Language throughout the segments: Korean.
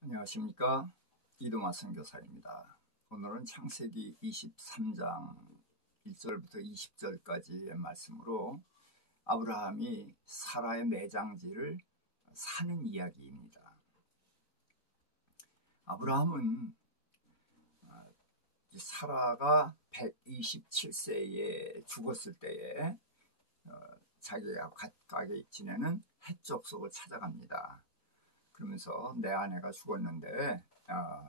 안녕하십니까, 이동화 선교사입니다. 오늘은 창세기 23장 1절부터 20절까지의 말씀으로 아브라함이 사라의 매장지를 사는 이야기입니다. 아브라함은 사라가 127세에 죽었을 때에 자기가 가까이 지내는 헷족속을 찾아갑니다. 그러면서 내 아내가 죽었는데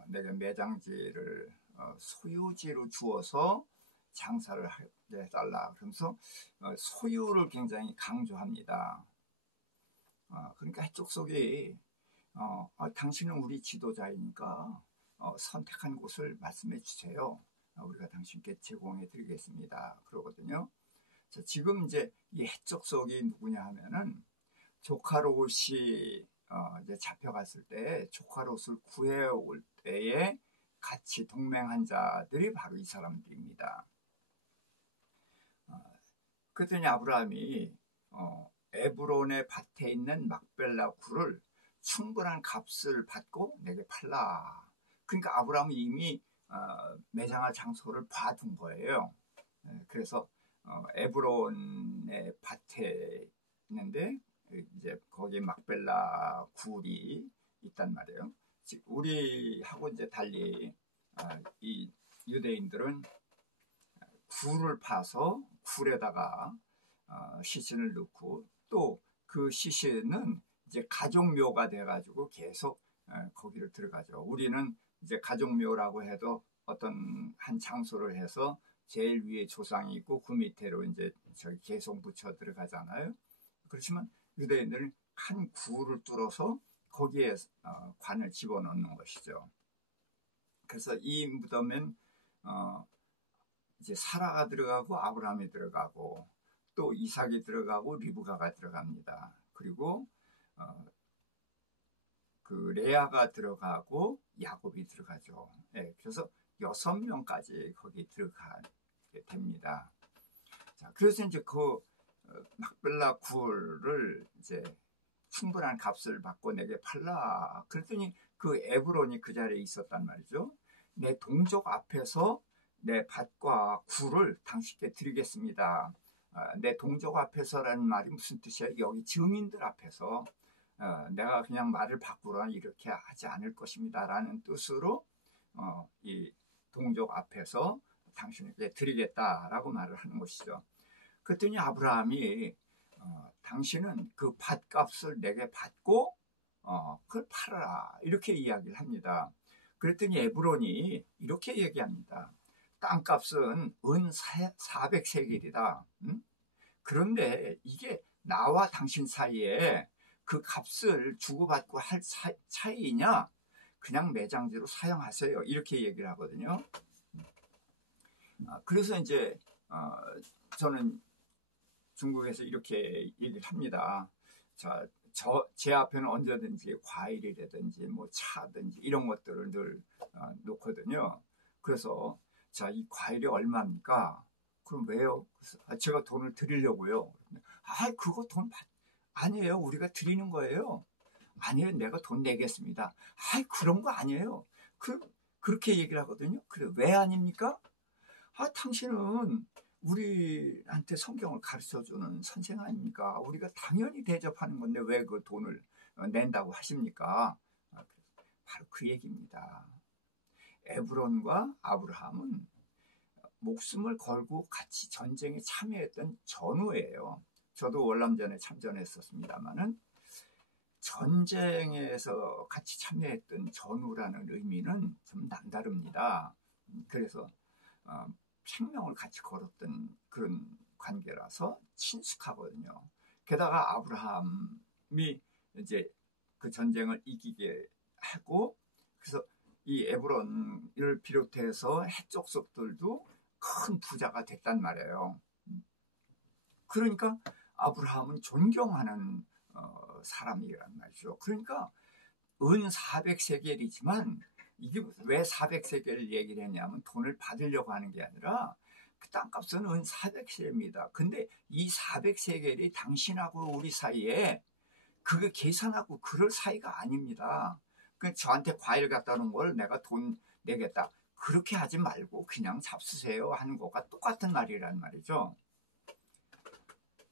내게 매장지를 소유지로 주어서 장사를 하게 해달라. 그러면서 소유를 굉장히 강조합니다. 그러니까 헷족속이 당신은 우리 지도자이니까 선택한 곳을 말씀해 주세요. 우리가 당신께 제공해 드리겠습니다. 그러거든요. 자, 지금 이제 이 헷족속이 누구냐 하면은 조카 롯이 이제 잡혀갔을 때 조카 롯을 구해올 때에 같이 동맹한 자들이 바로 이 사람들입니다. 그랬더니 아브라함이 에브론의 밭에 있는 막벨라 굴을 충분한 값을 받고 내게 팔라. 그러니까 아브라함이 이미 매장할 장소를 봐둔 거예요. 그래서 에브론의 밭에 있는데 이제 거기에 막벨라 굴이 있단 말이에요. 우리하고 이제 달리 이 유대인들은 굴을 파서 굴에다가 시신을 넣고 또 그 시신은 이제 가족묘가 돼가지고 계속 거기를 들어가죠. 우리는 이제 가족묘라고 해도 어떤 한 장소를 해서 제일 위에 조상이 있고 그 밑에로 이제 저기 계속 묻혀 들어가잖아요. 그렇지만 유대인들은 한 굴을 뚫어서 거기에 관을 집어넣는 것이죠. 그래서 이 무덤엔 이제 사라가 들어가고 아브라함이 들어가고 또 이삭이 들어가고 리브가가 들어갑니다. 그리고 그 레아가 들어가고 야곱이 들어가죠. 네, 그래서 6명까지 거기 들어가게 됩니다. 자, 그래서 이제 그 막벨라 굴을 이제 충분한 값을 받고 내게 팔라. 그랬더니 그 에브론이 그 자리에 있었단 말이죠. 내 동족 앞에서 내 밭과 굴을 당신께 드리겠습니다. 내 동족 앞에서라는 말이 무슨 뜻이에요? 여기 증인들 앞에서 내가 그냥 말을 바꾸라 이렇게 하지 않을 것입니다. 라는 뜻으로 이 동족 앞에서 당신에게 드리겠다라고 말을 하는 것이죠. 그랬더니 아브라함이 당신은 그 밭값을 내게 받고 그걸 팔아라 이렇게 이야기를 합니다. 그랬더니 에브론이 이렇게 얘기합니다. 땅값은 은 400세겔이다. 그런데 이게 나와 당신 사이에 그 값을 주고받고 할 차이냐? 그냥 매장지로 사용하세요. 이렇게 얘기를 하거든요. 그래서 이제 저는 중국에서 이렇게 얘기를 합니다. 자, 제 앞에는 언제든지 과일이라든지 뭐 차든지 이런 것들을 늘 놓거든요. 그래서 자, 이 과일이 얼마입니까? 그럼 왜요? 그래서 제가 돈을 드리려고요. 그거 돈 아니에요. 우리가 드리는 거예요. 아니에요. 내가 돈 내겠습니다. 그런 거 아니에요. 그렇게 얘기를 하거든요. 그래, 왜 아닙니까? 당신은 우리한테 성경을 가르쳐주는 선생 아닙니까? 우리가 당연히 대접하는 건데 왜 그 돈을 낸다고 하십니까? 바로 그 얘기입니다. 에브론과 아브라함은 목숨을 걸고 같이 전쟁에 참여했던 전우예요. 저도 월남전에 참전했었습니다만은 전쟁에서 같이 참여했던 전우라는 의미는 좀 남다릅니다. 그래서 생명을 같이 걸었던 그런 관계라서 친숙하거든요. 게다가 아브라함이 이제 그 전쟁을 이기게 하고 그래서 이 에브론을 비롯해서 헷족속들도 큰 부자가 됐단 말이에요. 그러니까 아브라함은 존경하는 사람이란 말이죠. 그러니까 은 400세겔이지만 이게 왜 400세겔을 얘기를 했냐면 돈을 받으려고 하는 게 아니라 그 땅값은 은 400세겔입니다. 근데 이 400세겔이 당신하고 우리 사이에 그게 계산하고 그럴 사이가 아닙니다. 그 저한테 과일 갖다 놓은 걸 내가 돈 내겠다. 그렇게 하지 말고 그냥 잡수세요 하는 것과 똑같은 말이란 말이죠.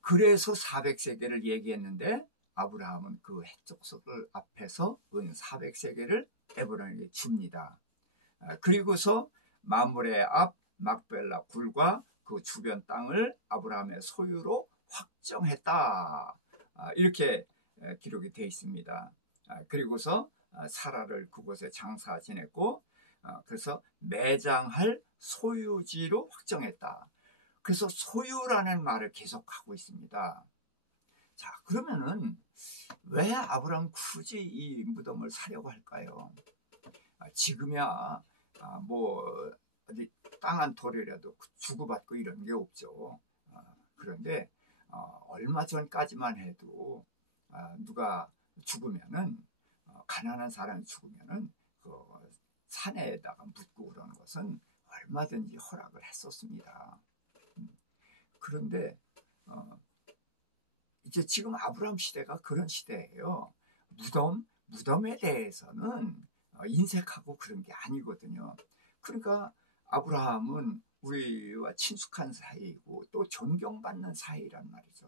그래서 400세겔을 얘기했는데 아브라함은 그 해족속을 앞에서 은 400세겔을 에브론에게 줍니다. 그리고서 마므레 앞 막벨라 굴과 그 주변 땅을 아브라함의 소유로 확정했다. 이렇게 기록이 되어 있습니다. 그리고서 사라를 그곳에 장사 지냈고, 그래서 매장할 소유지로 확정했다. 그래서 소유라는 말을 계속하고 있습니다. 자, 그러면은 왜 아브라함 굳이 이 무덤을 사려고 할까요? 지금이야 뭐 어디 땅 한 톨이라도 주고받고 이런 게 없죠. 그런데 얼마 전까지만 해도 누가 죽으면은 가난한 사람이 죽으면은 그 산에다가 묻고 그러는 것은 얼마든지 허락을 했었습니다. 그런데 이제 지금 아브라함 시대가 그런 시대예요. 무덤에 대해서는 인색하고 그런 게 아니거든요. 그러니까 아브라함은 우리와 친숙한 사이이고 또 존경받는 사이란 말이죠.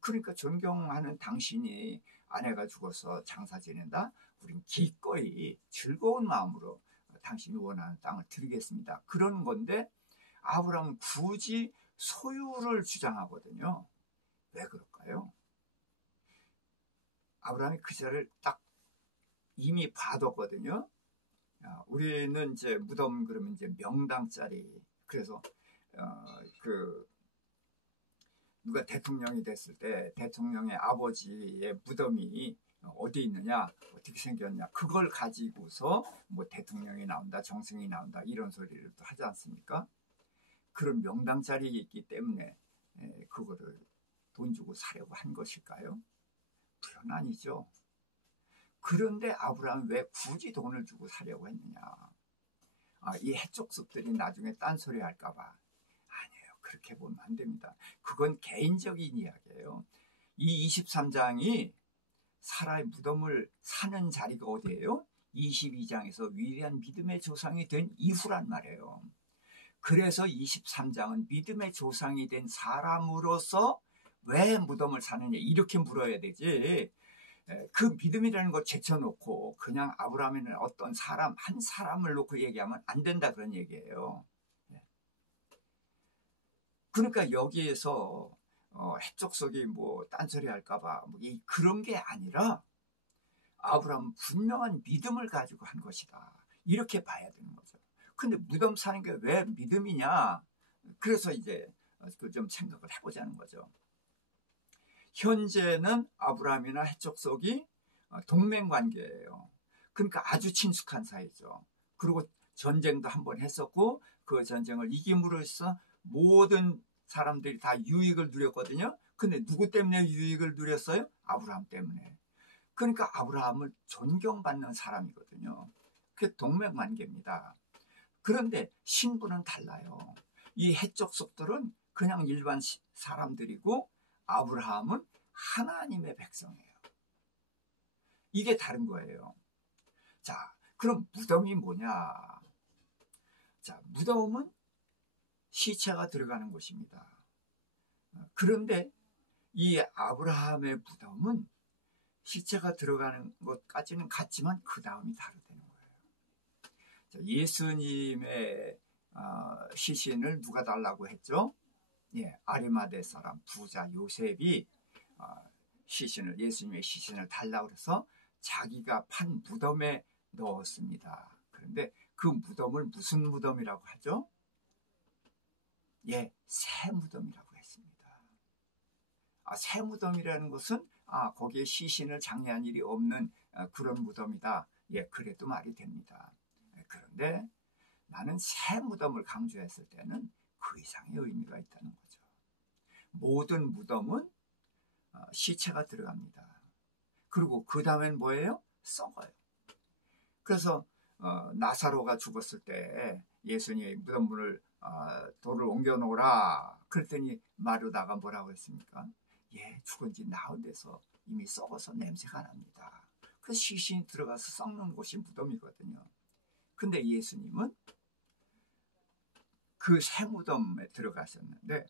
그러니까 존경하는 당신이 아내가 죽어서 장사 지낸다? 우린 기꺼이 즐거운 마음으로 당신이 원하는 땅을 드리겠습니다. 그런 건데 아브라함은 굳이 소유를 주장하거든요. 왜 그럴까요? 아브라함이 그 자를 딱 이미 봐뒀거든요. 우리는 이제 무덤 그러면 이제 명당짜리. 그래서 누가 대통령이 됐을 때 대통령의 아버지의 무덤이 어디 있느냐, 어떻게 생겼냐, 그걸 가지고서 뭐 대통령이 나온다, 정승이 나온다 이런 소리를 또 하지 않습니까? 그런 명당짜리 있기 때문에 그거를 돈 주고 사려고 한 것일까요? 물론 아니죠. 그런데 아브라함은 왜 굳이 돈을 주고 사려고 했느냐? 이 해족속들이 나중에 딴소리 할까봐. 아니에요. 그렇게 보면 안 됩니다. 그건 개인적인 이야기예요. 이 23장이 사라의 무덤을 사는 자리가 어디예요? 22장에서 위대한 믿음의 조상이 된 이후란 말이에요. 그래서 23장은 믿음의 조상이 된 사람으로서 왜 무덤을 사느냐 이렇게 물어야 되지. 그 믿음이라는 걸 제쳐놓고 그냥 아브라함이라는 어떤 사람 한 사람을 놓고 얘기하면 안 된다 그런 얘기예요. 그러니까 여기에서 해족속이 뭐 딴소리 할까봐 뭐 그런 게 아니라 아브라함은 분명한 믿음을 가지고 한 것이다. 이렇게 봐야 되는 거죠. 근데 무덤 사는 게 왜 믿음이냐? 그래서 이제 좀 생각을 해보자는 거죠. 현재는 아브라함이나 해족속이 동맹 관계예요. 그러니까 아주 친숙한 사이죠. 그리고 전쟁도 한번 했었고 그 전쟁을 이김으로써 모든 사람들이 다 유익을 누렸거든요. 근데 누구 때문에 유익을 누렸어요? 아브라함 때문에. 그러니까 아브라함을 존경받는 사람이거든요. 그게 동맹 관계입니다. 그런데 신분은 달라요. 이 해족속들은 그냥 일반 사람들이고 아브라함은 하나님의 백성이에요. 이게 다른 거예요. 자, 그럼 무덤이 뭐냐? 자, 무덤은 시체가 들어가는 곳입니다. 그런데 이 아브라함의 무덤은 시체가 들어가는 것까지는 같지만 그 다음이 다르다는 거예요. 자, 예수님의 시신을 누가 달라고 했죠? 아리마대 사람 부자 요셉이 예수님의 시신을 달라고 해서 자기가 판 무덤에 넣었습니다. 그런데 그 무덤을 무슨 무덤이라고 하죠? 새 무덤이라고 했습니다. 새 무덤이라는 것은 거기에 시신을 장례한 일이 없는 그런 무덤이다. 그래도 말이 됩니다. 그런데 나는 새 무덤을 강조했을 때는 그 이상의 의미가 있다는 거죠. 모든 무덤은 시체가 들어갑니다. 그리고 그 다음엔 뭐예요? 썩어요. 그래서 나사로가 죽었을 때 예수님이 무덤문을 돌을 옮겨 놓으라. 그랬더니 마르다가 뭐라고 했습니까? 죽은 지 나흘 돼서 이미 썩어서 냄새가 납니다. 그 시신이 들어가서 썩는 곳이 무덤이거든요. 근데 예수님은 그 새 무덤에 들어가셨는데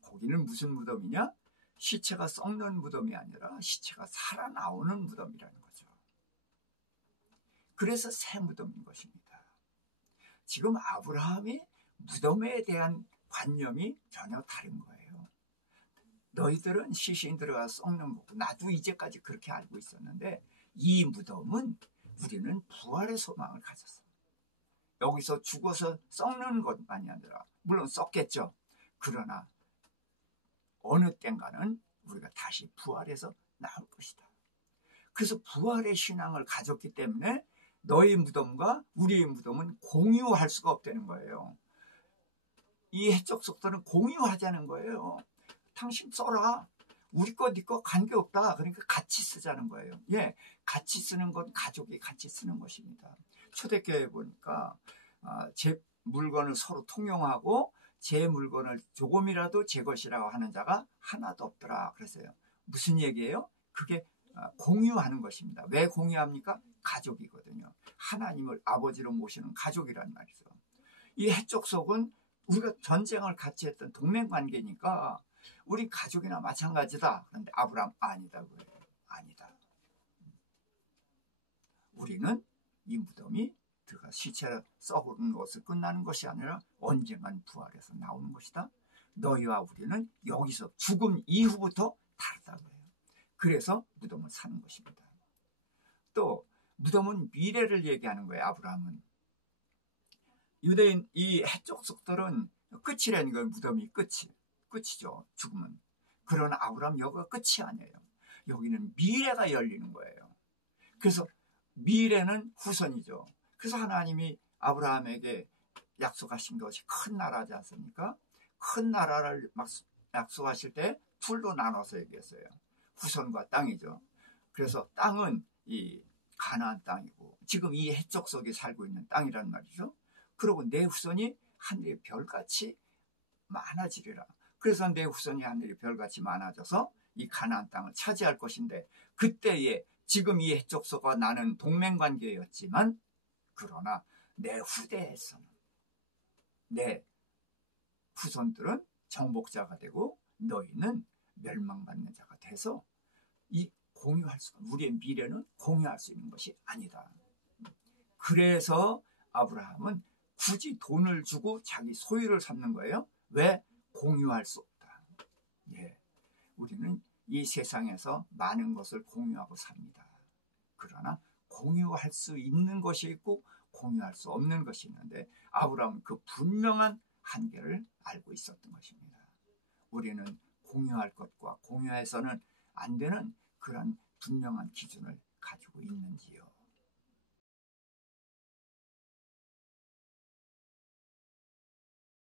거기는 무슨 무덤이냐? 시체가 썩는 무덤이 아니라 시체가 살아나오는 무덤이라는 거죠. 그래서 새 무덤인 것입니다. 지금 아브라함이 무덤에 대한 관념이 전혀 다른 거예요. 너희들은 시신 들어가 썩는 거고 나도 이제까지 그렇게 알고 있었는데 이 무덤은 우리는 부활의 소망을 가졌어. 여기서 죽어서 썩는 것만이 아니라 물론 썩겠죠. 그러나 어느 땐가는 우리가 다시 부활해서 나올 것이다. 그래서 부활의 신앙을 가졌기 때문에 너희 무덤과 우리의 무덤은 공유할 수가 없다는 거예요. 이 해적 속도는 공유하자는 거예요. 당신 써라. 우리 거, 네 거 관계없다. 그러니까 같이 쓰자는 거예요. 예, 같이 쓰는 건 가족이 같이 쓰는 것입니다. 초대교회에 보니까 제 물건을 서로 통용하고 제 물건을 조금이라도 제 것이라고 하는 자가 하나도 없더라. 그래서요. 무슨 얘기예요? 그게 공유하는 것입니다. 왜 공유합니까? 가족이거든요. 하나님을 아버지로 모시는 가족이란 말이죠. 이 해적 속은 우리가 전쟁을 같이 했던 동맹관계니까 우리 가족이나 마찬가지다. 그런데 아브라함 아니다 그래요. 아니다. 우리는 이 무덤이 들어가 시체가 썩은 것을 끝나는 것이 아니라 언젠간 부활해서 나오는 것이다. 너희와 우리는 여기서 죽음 이후부터 다르다고 해요. 그래서 무덤을 사는 것입니다. 또 무덤은 미래를 얘기하는 거예요. 아브라함은. 유대인 이 해적 속들은 끝이라는 거예요. 무덤이 끝이죠. 죽음은. 그러나 아브라함 여기가 끝이 아니에요. 여기는 미래가 열리는 거예요. 그래서 미래는 후손이죠. 그래서 하나님이 아브라함에게 약속하신 것이 큰 나라지 않습니까? 큰 나라를 막 약속하실 때 둘로 나눠서 얘기했어요. 후손과 땅이죠. 그래서 땅은 이 가나안 땅이고 지금 이 해적 속에 살고 있는 땅이란 말이죠. 그리고 내 후손이 하늘의 별같이 많아지리라. 그래서 내 후손이 하늘의 별같이 많아져서 이 가나안 땅을 차지할 것인데 그때에 지금 이 해적 속과 나는 동맹관계였지만 그러나 내 후대에서는 내 후손들은 정복자가 되고 너희는 멸망받는 자가 돼서 이 공유할 수, 우리의 미래는 공유할 수 있는 것이 아니다. 그래서 아브라함은 굳이 돈을 주고 자기 소유를 삼는 거예요. 왜? 공유할 수 없다. 예, 우리는 이 세상에서 많은 것을 공유하고 삽니다. 그러나 공유할 수 있는 것이 있고 공유할 수 없는 것이 있는데 아브라함은 그 분명한 한계를 알고 있었던 것입니다. 우리는 공유할 것과 공유해서는 안 되는 그런 분명한 기준을 가지고 있는지요.